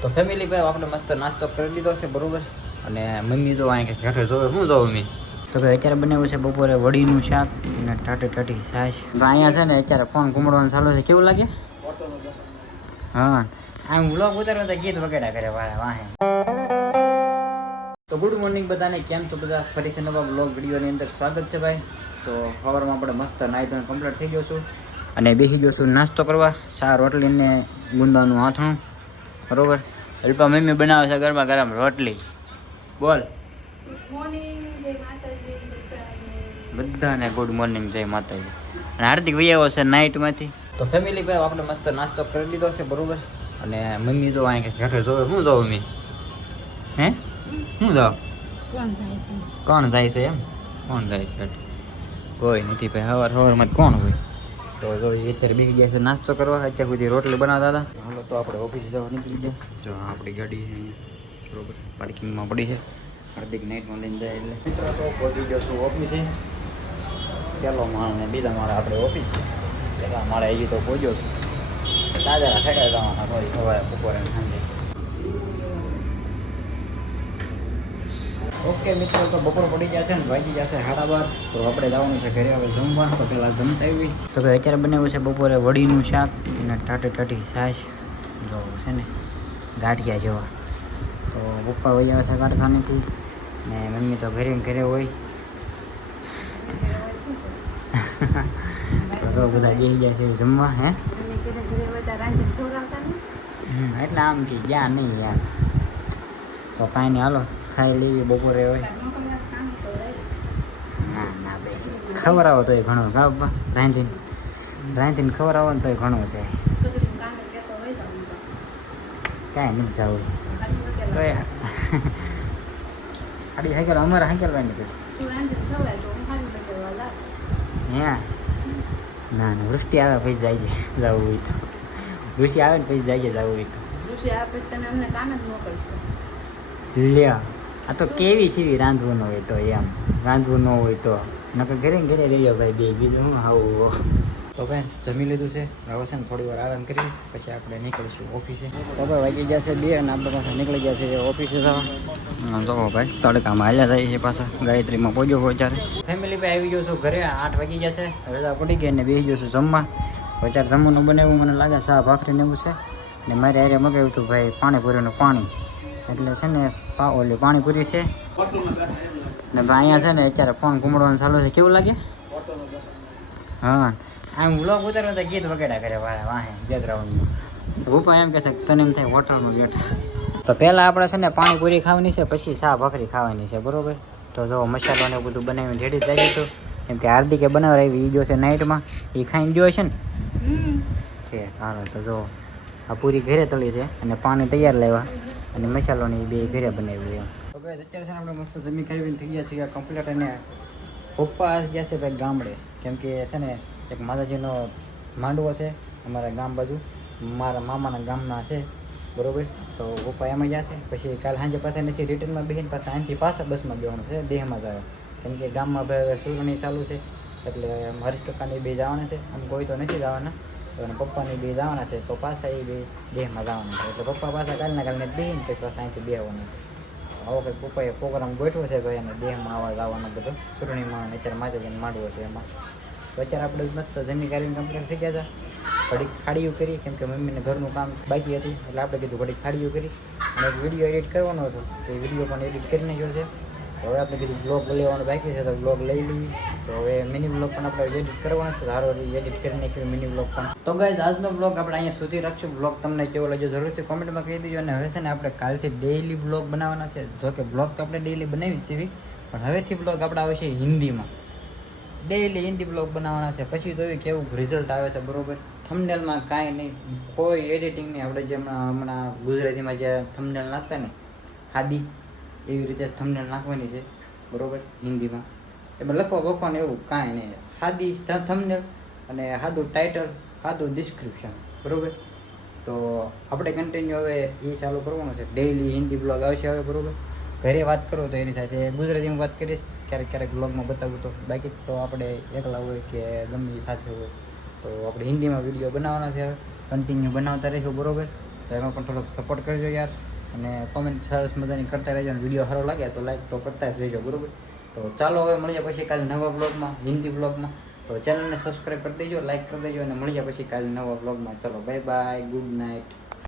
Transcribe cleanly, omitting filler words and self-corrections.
તો ફેમિલી ભાઈ આપણે મસ્ત નાસ્તો કરી લીધો છે બરોબર. અને મમ્મી જો અહીંયા ઘરે જોવે હું જોઉં મમ્મી તો ભાઈ અત્યારે બનાવ્યું છે બપોરે વડીનું શાક અને ટાટી છાશ. અહીંયા છે ને અત્યારે ફોન ઘૂમડવાનું ચાલુ છે. કેવું લાગે? હા આમ વ્લોગ ઉતારવા તો ગીત વગેરે કરે વાહે. તો ગુડ મોર્નિંગ બધાને, કેમ છો બધા? ફરી છે નવા વ્લોગ વિડીયોની અંદર સ્વાગત છે ભાઈ. તો સવારમાં આપણે મસ્ત નાહી ધોઈને કમ્પ્લીટ થઈ ગયો છું અને બેસી ગયો છું નાસ્તો કરવા. ચા રોટલીને ગુંદાનું આથણું બરોબર. અલ્પા મમ્મી બનાવે છે ગરમા ગરમ રોટલી. બોલ બધાને ગુડ મોર્નિંગ જય માતાજી. અને હાર્દિક ભાઈ આવ્યો છે નાઇટમાંથી. તો ફેમિલી ભાઈ આપણે મસ્ત નાસ્તો કરી લીધો છે બરોબર. અને મમ્મી જો અહીંયા ઘરે જોવે હું જોઉં મમ્મી હે શું જાવ કોણ જાય છે એમ? કોણ જાય છે? કોઈ નથી ભાઈ. સવારમાં કોણ હોય? તો જો અત્યારે બેસી ગયા છે નાસ્તો કરવા. અત્યાર સુધી રોટલી બનાવતા હતા. હાલો તો આપણે ઓફિસ જવા નીકળી જાય. જો આપણી ગાડી છે બરોબર પાર્કિંગમાં પડી છે. હાર્દિક નાઇટમાં લઈને જાય એટલે મિત્રો તો પહોંચી ગયો છું ઓફિસે. પહેલો માળ ને બીજા માળે આપણે ઓફિસ છે. પહેલા માળે હજી તો પહોંચ્યો છું. દાદા ખેડા જવાના હોય સવારે બપોરે સાંજે. ઓકે મિત્રો તો બપોર પડી જશે ને વાગી જશે 12:30. તો આપણે જવાનું છે ઘરે હવે જમવા. તો પહેલાં જમતા આવી. તો ભાઈ અત્યારે બનાવ્યું છે બપોરે વડીનું શાક અને ટાટી છાશ. જો છે ને ગાંઠિયા જેવા. તો પપ્પા વહી આવે છે કારખાનેથી ને મમ્મી તો ઘરે હોય. તો બધા બેસી જાય છે જમવા. હે એટલે આમ કે ગયા નહીં યાર. તો કાંઈ નહીં હાલો ખાઈ લઈએ બપોરે હોય. ના ના ભાઈ ખબર આવો તો એ ઘણું કાપા રાંધીને ખબર આવો ને તો એ ઘણું છે. કાંઈ નથી જવું તો એ આડી હાઈકલ અમારે હાઈકલવાની નથી. હા ના ના વૃષ્ટિ આવે પછી જાય છે જવું હોય તો. વૃષ્ટિ આવે ને પછી જાય છે જવું હોય તો. લ્યા આ તો કેવી સીવી રાંધવું ન હોય તો એમ રાંધવું ન હોય તો નકર ઘરે રહી જાવ ભાઈ બે. બીજું હું આવું. તો ભાઈ જમી લીધું છે. હવે છે ને થોડી વાર આરામ કરી પછી આપણે નીકળીશું ઓફિસે. તો ભાઈ વાગી જશે 2 અને આપણે પાછા નીકળી ગયા છે ઓફિસે જવા. જો ભાઈ તડકામાં હાલ્યા જાય છે પાછા. ગાયત્રીમાં પહોંચ્યો હોય ત્યારે ફેમિલી ભાઈ આવી ગયો છું ઘરે. 8 વાગી ગયા છે. રજા પડી ગઈ અને બેસી ગયો છું જમવા. અત્યારે જમવાનું બનાવ્યું મને લાગે શાક ભાખરીને એવું છે. ને મારે હારે મગાવ્યું હતું ભાઈ પાણીપુરીનું પાણી. એટલે છે ને ઓલી પાણીપુરી છે ને ભાઈ અહીંયા છે ને અત્યારે ફોન ઘૂમડવાનું ચાલુ છે. કેવું લાગે? હા આમ વ્લોગ ઉતારવા તો ગીત વગેરે કરે વાહે બેકગ્રાઉન્ડમાં. પપ્પા એમ કહે છે તને એમ થાય હોટલમાં બેઠા. તો પહેલાં આપણે છે ને પાણીપુરી ખાવાની છે પછી શાક ભાખરી ખાવાની છે બરોબર. તો જો મસાલો ને બધું બનાવીને રેડી થઈ ગયું હતું. કેમ કે હાર્દિકે બનાવડાવી એ જો છે નાઇટમાં એ ખાઈને ગયો છે ને છે. હાલો તો જો આ પૂરી ઘરે તળી છે અને પાણી તૈયાર લાવ્યા અને મસાલોની બે ઘરે બનાવી. તો ભાઈ અત્યારે છે ને આપણે મસ્ત જમી ખાઈને થઈ ગયા છીએ કમ્પ્લીટ. અને પપ્પા ગયા છે ભાઈ ગામડે. કેમ કે છે ને એક માતાજીનો માંડવો છે અમારા ગામ બાજુ. મારા મામાના ગામના છે બરોબર. તો પપ્પા એમાં જશે પછી કાલ સાંજે પાછા નથી રિટર્નમાં બેસીને પાછા અહીંથી પાછા બસમાં બેવાનું છે દેહમાં જ આવે. કેમ કે ગામમાં ભાઈ સુરણી ચાલુ છે એટલે હરીશ કાકાની બે જવાના છે. આમ કોઈ તો નથી જવાના. અને પપ્પાની બે જવાના છે તો પાછા એ બે દેહમાં જવાના છે. એટલે પપ્પા પાછા કાલને બેસીને પછી પાછા અહીંથી બેસવાના છે. આવો કંઈક પપ્પાએ પ્રોગ્રામ ગોઠવો છે ભાઈ. અને દેહમાં આવવા જવાનો બધો ચૂંટણીમાં અત્યારે માતાજીને માંડવો છે એમાં. તો અત્યારે આપણે મસ્ત જમી કરીને કમ્પ્લીટ થઈ ગયા હતા. ઘડીક ખાડીઓ કરી કેમ કે મમ્મીને ઘરનું કામ બાકી હતું એટલે આપણે કીધું ઘડીક ખાડીઓ કરી. અને એક વિડીયો એડિટ કરવાનો હતો તો એ વિડીયો પણ એડિટ કરી નાખ્યો છે. તો હવે આપણે કીધું બ્લોગ લેવાનું બાકી છે તો બ્લોગ લઈ લઈએ. તો હવે મિની બ્લોગ પણ આપણે એડિટ કરવાનો છે. સારો એડિટ કરી નાખ્યું મિની બ્લોગ પણ. તો ગાઈઝ આજનો બ્લોગ આપણે અહીંયા સુધી રાખશું. બ્લોગ તમને કેવો લાગ્યો જરૂરથી કોમેન્ટમાં કહી દેજો. અને હવે છે ને આપણે કાલથી ડેઈલી બ્લોગ બનાવવાના છે. જો કે બ્લોગ તો આપણે ડેઈલી બનાવી જ છીએ પણ હવેથી બ્લોગ આપણે આવશે હિન્દીમાં. ડેઈલી હિન્દી બ્લોગ બનાવવાના છે. પછી જોયું કેવું રિઝલ્ટ આવે છે બરોબર. થંબનેલમાં કાંઈ નહીં કોઈ એડિટિંગ નહીં. આપણે જે હમણાં ગુજરાતીમાં જે થંબનેલ નાખતા ને હાદી એવી રીતે થંબનેલ નાખવાની છે બરોબર. હિન્દીમાં એમાં લખવાનું એવું કાંઈ નહીં. સાદી થંબનેલ અને સાદું ટાઇટલ સાદું ડિસ્ક્રિપ્શન બરોબર. તો આપણે કન્ટિન્યુ હવે એ ચાલુ કરવાનું છે. ડેઈલી હિન્દી બ્લોગ આવશે હવે બરોબર. ઘરે વાત કરો તો એની સાથે ગુજરાતીમાં વાત કરીશ. ક્યારેક બ્લોગમાં બતાવું તો. બાકી તો આપણે એકલા હોય કે ગમે સાથે હોય તો આપણે હિન્દીમાં વિડીયો બનાવવાના છે. હવે કન્ટિન્યુ બનાવતા રહીશું બરોબર. તો એમાં પણ થોડોક સપોર્ટ કરજો યાર. અને કોમેન્ટ સરસ મજાની કરતા રહેજો. અને વિડીયો સારો લાગે તો લાઈક તો કરતા જ રહેજો, બરાબર. તો ચાલો હવે મળીએ પછી કાલે નવા બ્લોગમાં, હિન્દી બ્લોગમાં. તો ચેનલને સબસ્ક્રાઈબ કરી દેજો, લાઈક કરી દેજો અને મળીએ પછી કાલે નવા બ્લોગમાં. ચલો બાય બાય, ગુડ નાઇટ.